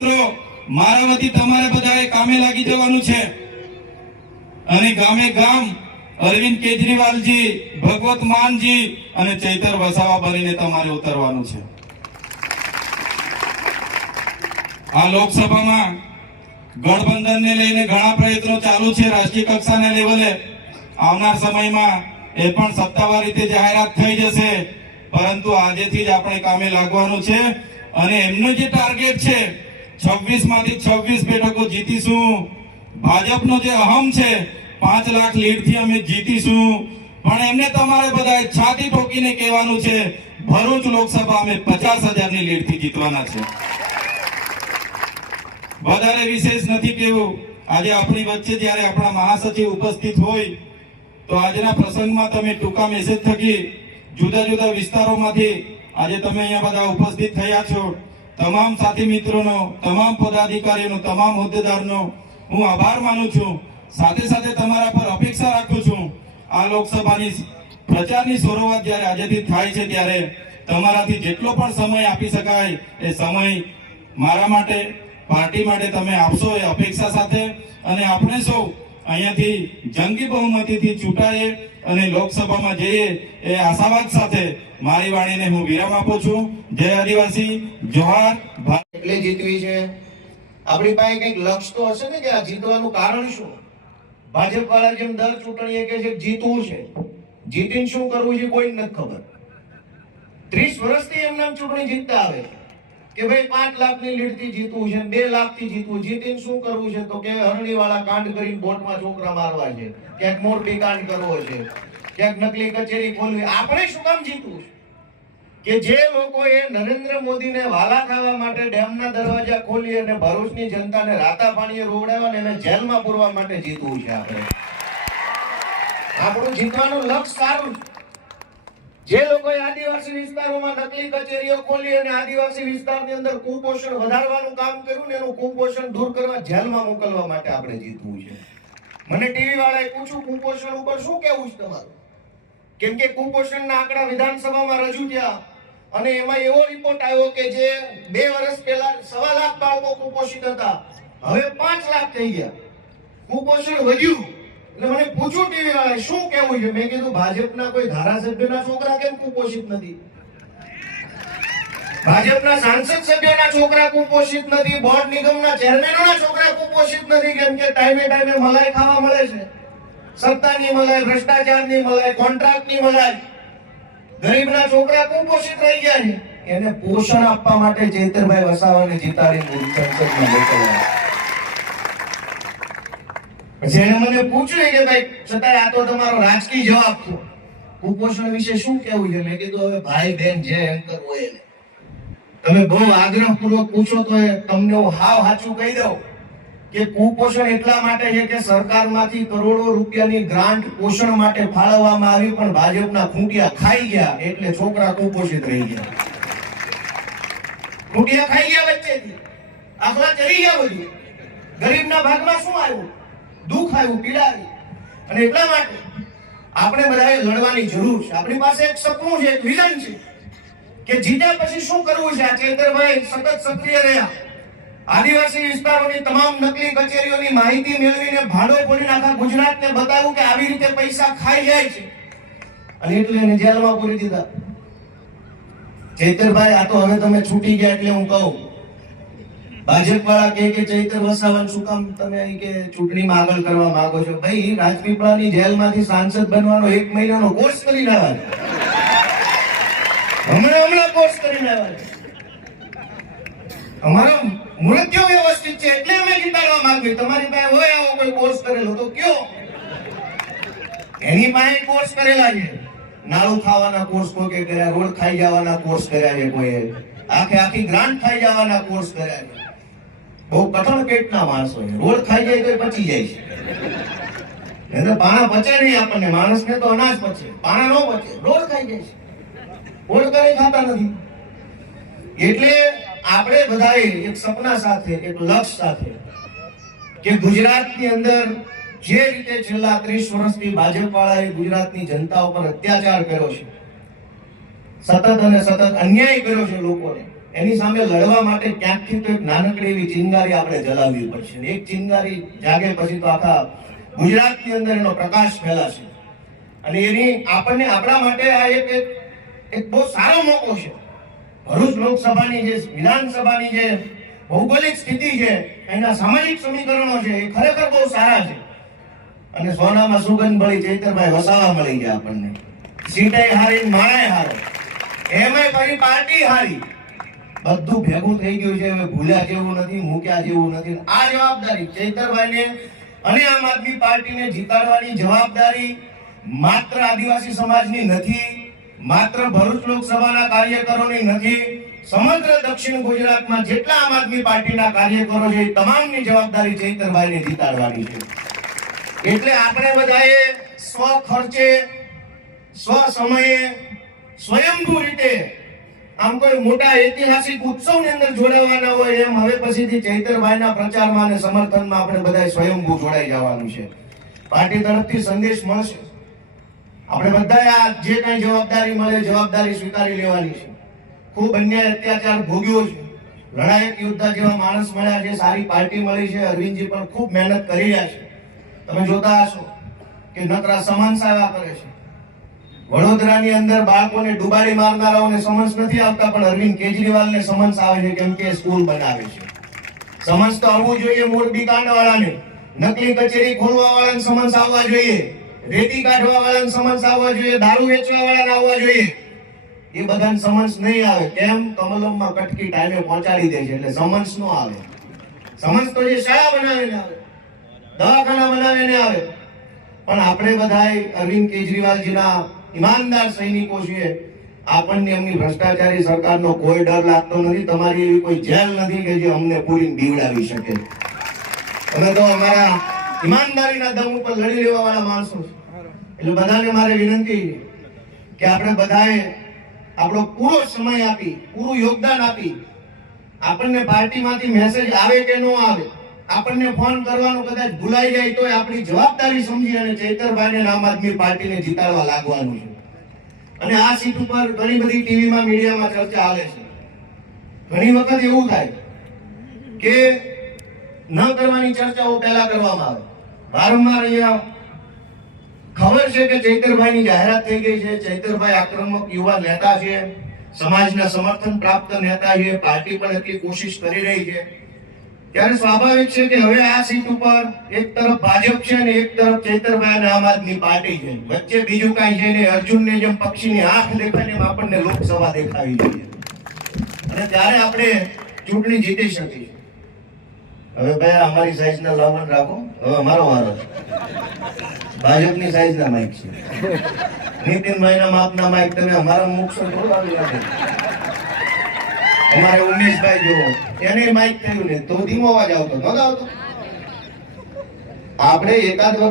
મારા વતી તમારે બધાએ કામે લાગી જવાનું છે અને ગામે ગામ અરવિંદ કેજરીવાલજી, ભગવત માનજી અને ચૈતર વસાવા બનીને તમારે ઉતરવાનું છે। આ લોકસભામાં ગઠબંધનને લઈને ઘણા પ્રયત્નો ચાલુ છે રાષ્ટ્રીય કક્ષાના લેવલે। આવનાર સમયમાં એ પણ સત્તાવાર રીતે જાહેરાત થઈ જશે, પરંતુ આજેથી જ આપણે કામે લાગવાનું છે અને એમનો જે ટાર્ગેટ છે 26 માંથી 26 બેઠકો જીતીશું। ભાજપનો જે અહમ છે 5 લાખ લીડથી અમે જીતીશું, પણ એમને તમારે બધાએ છાતી ઠોકીને કહેવાનું છે ભરૂચ લોકસભા અમે 50,000ની લીડથી જીતવાના છે। વધારે વિશેષ નથી કહેવું। આજે આપણી વચ્ચે જ્યારે આપણા મહાસચિવ ઉપસ્થિત હોય તો આજના પ્રસંગમાં તમે ટૂંકા મેસેજ થકી જુદા જુદા વિસ્તારોમાંથી આજે તમે અહીંયા બધા ઉપસ્થિત થયા છો। તમામ સાથી મિત્રોનો, તમામ પદાધિકારીઓનો, તમામ હોદ્દેદારનો હું આભાર માનું છું। સાથે સાથે તમારા પર અપેક્ષા રાખું છું આ લોકસભાની પ્રચારની શરૂઆત જ્યારે આજેથી થાય છે ત્યારે તમારાથી જેટલો પણ સમય આપી શકાય એ સમય મારા માટે, પાર્ટી માટે તમે આપશો એ અપેક્ષા સાથે અને આપણે સૌ અહીંયાથી જંગી બહુમતીથી ચૂંટાઈએ અને લોકસભામાં જઈએ એ આશાવાદ સાથે મારી વાણીને હું વિરામ આપું છું। જય આદિવાસી, જોહાર। એટલે જીતવી છે આપણી પાસે કંઈક લક્ષ્ય તો હશે ને કે આ જીતવાનું કારણ શું? ભાજપ વાળા જેમ દર ચૂંટણીએ કહે છે જીતવું છે, જીતીને શું કરવું છે કોઈ નથી ખબર। 30 વર્ષથી એમના ચૂંટણી જીતતા આવે કે ભાઈ 5 લાખની લીડથી જીતવું છે, 2 લાખથી જીતવું, જીતીને શું કરવું છે તો કે હરણી વાળા કાંડ કરીને બોટમાં છોકરા મારવા છે, ક્યાંક મોરબી કાંડ કરવો છે, ક્યાંક નકલી કચેરી ખોલવી। આપણે શું કામ જીતવું છે? કે જે લોકોએ નરેન્દ્ર મોદીને વાલા થવા માટે ડેમના દરવાજા ખોલી અને ભરૂચની જનતાને રાતા પાણીએ રોવડાવવા અને એને જેલમાં પૂરવા માટે જીતવું છે। આપણું જીતવાનું લક્ષ્ય સારું છે। જે લોકોએ આદિવાસી વિસ્તારોમાં નકલી કચેરીઓ ખોલી અને આદિવાસી વિસ્તારની અંદર કુપોષણ વધારવાનું કામ કર્યું ને એનું કુપોષણ દૂર કરવા જેલમાં મોકલવા માટે આપણે જીતવું છે। મને ટીવી વાળાએ પૂછ્યું કુપોષણ ઉપર શું કહેવું છે તમારું? કેમ કે કુપોષણના આંકડા વિધાનસભામાં રજૂ થયા અને એમાં એવો રિપોર્ટ આવ્યો કે જે 2 વર્ષ પહેલા 1.25 લાખ બાળકો કુપોષિત હતા, હવે 5 લાખ થઈ ગયા, કુપોષણ વધ્યું। એટલે મને પૂછ્યું ટીવી વાળાએ શું કહેવું છે? મેં કીધું ભાજપના કોઈ ધારાસભ્યના છોકરા કેમ કુપોષિત નથી? ભાજપના સાંસદ સભ્યોના છોકરા કુપોષિત નથી, બોર્ડ નિગમના ચેરમેનોના છોકરા કુપોષિત નથી, કેમ કે ટાઈમે મલાઈ ખાવા મળે છે, સત્તાની મલાઈ, ભ્રષ્ટાચારની મલાઈ, કોન્ટ્રાક્ટની મલાઈ। ગરીબના છોકરા કુપોષિત રહી ગયા છે। એને પોષણ આપવા માટે ચૈતરભાઈ વસાવાને જીતાડી સંસદમાં મોકલ્યા। પછી એને મને પૂછ્યું કે ભાઈ છતાંય આ તો તમારો રાજકીય જવાબ થયો, કુપોષણ વિશે શું કહેવું છે? મેં કીધું હવે ભાઈ બહેન જે એમ કરવું એને તમે બહુ આગ્રહપૂર્વક પૂછો તો તમને હું હાવ સાચું કહી દઉં કે કુપોષણ એટલા માટે છે કે સરકારમાંથી કરોડો રૂપિયાની ગ્રાન્ટ પોષણ માટે ફાળવવામાં આવી, પણ ભાજપના ખૂંટિયા ખાઈ ગયા એટલે છોકરા કુપોષિત રહી ગયા। ખૂંટિયા ખાઈ ગયા વચ્ચેથી, આખલા ચડી ગયા બધું। ગરીબના ભાગમાં શું આવ્યું? દુઃખ આવ્યું, પીડા આવી। અને એટલા માટે આપણે બધાએ લડવાની જરૂર છે। આપણી પાસે એક સપનું છે, એક વિઝન છે કે જીત્યા પછી શું કરવું છે। આ ચૈતરભાઈ સતત સક્રિય રહ્યા, આદિવાસી વિસ્તારોની તમામ નકલી કચેરીઓની માહિતી મેળવીને ભાડો ફોડીને આખા ગુજરાતને બતાવ્યું કે આવી રીતે પૈસા ખાઈ જાય છે અને એટલે એને જેલમાં પૂરી દીધા। ચૈતરભાઈ આ તો હવે તમે છૂટી ગયા એટલે હું કહું, ભાજપ વાળા કે ચૈતર વસાવાનું શું કામ તમે કે ચૂંટણીમાં આગળ કરવા માંગો છો? ભાઈ રાજપીપળાની જેલમાંથી સાંસદ બનવાનો 1 મહિનાનો કોર્સ કરીને આવ્યા, હમણાં કોર્સ કરીને આવ્યા। અમારો મૃત્યુ વ્યવસ્થિત છે એટલે અમે જીતાડવા માંગીએ। તમારી પાસે હોય આવો કોઈ કોર્સ કરેલો તો કયો? એની પાસે કોર્સ કરેલા છે, નાળું ખાવાના કોર્સ કોઈ કર્યા, રોડ ખાઈ જવાના કોર્સ કર્યા છે, કોઈ આખી ગ્રાન્ટ ખાઈ જવાના કોર્સ કર્યા છે। બહુ કઠણ પેટના માણસો છે, રોડ ખાઈ જાય તો પચી જાય છે, એટલે પાણા પચે નહીં આપણને, માણસને તો અનાજ પચે, પાણા નો પચે, રોડ ખાઈ જાય છે, રોડ કઈ ખાતા નથી। એટલે આપણે બધાએ એક સપના સાથે, એક લક્ષ્ય સાથે કે ગુજરાતની અંદર જે રીતે છેલ્લા 30 વર્ષથી ભાજપ વાળાએ ગુજરાતની જનતા ઉપર અત્યાચાર કર્યો છે, સતત અને સતત અન્યાય કર્યો છે લોકોને, એની સામે લડવા માટે ક્યાંકથી તો એક નાનકડી એવી ચિનગારી આપણે જલાવવી પડશે. એક ચિનગારી જાગે પછી તો આખા ગુજરાતની અંદર એનો પ્રકાશ ફેલાશે. અને એની આપણને આપણા માટે આ એક બહુ સારો મોકો છે. ભરૂચ લોકસભાની જે વિધાનસભાની જે ભૌગોલિક સ્થિતિ છે, એના સામાજિક સમીકરણો છે, એ ખરેખર બહુ સારા છે. અને સોનામાં સુગંધ ભળી ચૈતરભાઈ વસાવા મળી ગયા આપણને. સીટે હારી, માળાએ હારો, એમાંય પછી પાર્ટી હારી. બધું ભેગું થઈ ગયું છે. હવે ભૂલ્યા જેવું નથી, મૂક્યા જેવું નથી. આ જવાબદારી ચૈતરભાઈને અને આમ આદમી પાર્ટીને જીતાડવાની જવાબદારી માત્ર આદિવાસી સમાજની નથી, માત્ર ભરૂચ લોકસભાના કાર્યકરોની નથી, સમગ્ર દક્ષિણ ગુજરાતમાં જેટલા આમ આદમી પાર્ટીના કાર્યકરો છે એ તમામની જવાબદારી ચૈતરભાઈને જીતાડવાની છે. એટલે આપણે બધાએ સ્વ ખર્ચે, સ્વ સમયે, સ્વયંભૂ રીતે આમ કોઈ મોટા ઐતિહાસિક ઉત્સવની અંદર જોડાવાના હોય એમ હવે પછીથી ચૈતરભાઈના પ્રચારમાં અને સમર્થનમાં આપણે બધા સ્વયંભૂ જોડાઈ જવાનું છે. પાર્ટી તરફથી સંદેશ મળશે. આપણે બધાએ આ જે કઈ જવાબદારી મળે જવાબદારી સ્વીકારી લેવાની છે. ખૂબ અન્યાય અત્યાચાર ભોગ્યો છે. લડાયક યોદ્ધા જેવા માણસ મળ્યા છે, સારી પાર્ટી મળી છે. અરવિંદજી પણ ખૂબ મહેનત કરી રહ્યા છે. તમે જોતા હશો કે નકરા સમન્સ આવ્યા કરે છે. વડોદરાની અંદર બાળકોને ડુબાડી મારનારાઓને સમન્સ નથી આવતા, પણ અરવિંદ કેજરીવાલને સમન્સ આવે છે કેમ કે સ્કૂલ બનાવે છે. સમન્સ તો આવવું જોઈએ મોરબી કાંડ વાળાને, નકલી કચેરી ખોલવા વાળાને સમન્સ આવવા જોઈએ, રેતી કાઢવા વાળાને સમન્સ આવવા જોઈએ, દારૂ વેચવા વાળાને આવવા જોઈએ. એ બધાને સમન્સ નહીં આવે. કેમ? કમલમમાં કટકી ટાઈમે પહોંચાડી દે છે એટલે સમન્સ નો આવે. સમન્સ તો જે શાળા બનાવીને આવે, દવાખાના બનાવીને આવે. પણ આપણે બધાય અરવિંદ કેજરીવાલજીના ઈમાનદાર સૈનિકો છીએ. આપણને એમની ભ્રષ્ટાચારી સરકારનો કોઈ ડર લાગતો નથી. તમારી એવી કોઈ જેલ નથી કે જે અમને પૂરીને બીવડાવી શકે. અમે તો અમારા ઈમાનદારીના દમ ઉપર લડી લેવા વાળા માણસો છે. એટલે બધાને મારે વિનંતી છે કે આપણે બધાએ આપણો પૂરો સમય આપી, પૂરું યોગદાન આપી, આપણને પાર્ટીમાંથી મેસેજ આવે કે ન આવે, આપણને ફોન કરવાનું કદાચ ભૂલાઈ જાય તો આપણી જવાબદારી સમજી અને ચૈતરભાઈને આમ આદમી પાર્ટીને જીતાડવા લાગવાનું છે. અને આ સીટ ઉપર ઘણી બધી ટીવીમાં, મીડિયામાં ચર્ચા હાલે છે. ઘણી વખત એવું થાય કે ન કરવાની ચર્ચાઓ પહેલા કરવામાં આવે. વારંવાર અહીંયા ખબર છે કે ચૈતરભાઈની જાહેરાત થઈ ગઈ છે. ચૈતરભાઈ આક્રમક યુવા નેતા છે, સમાજના સમર્થન પ્રાપ્ત નેતા છે, પાર્ટી પણ એટલી કોશિશ કરી રહી છે. ત્યારે સ્વાભાવિક છે કે હવે આ સીટ ઉપર એક તરફ ભાજપ છે અને એક તરફ ચૈતરભાઈ અને આમ આદમી પાર્ટી છે. વચ્ચે બીજું કાંઈ છે નહીં. અર્જુનને જેમ પક્ષીની આંખ દેખાય એમ આપણને લોકસભા દેખાવી જોઈએ. અને ત્યારે આપણે ચૂંટણી જીતી શકીએ. હવે ભાઈ અમારી સાઈઝના લાવણ રાખો. હવે અમારો વારો છે. ભાજપની સાઈઝના માઇક છે. નીતિનભાઈના માપના માઇક તમે અમારા મૂકશો થોડું આવી લાગે. અમારે ઉમેશભાઈ જોવો, એને માઇક થયું ને તો ધીમો અવાજ આવતો નતો આવતો. આપણે એકાદ વખત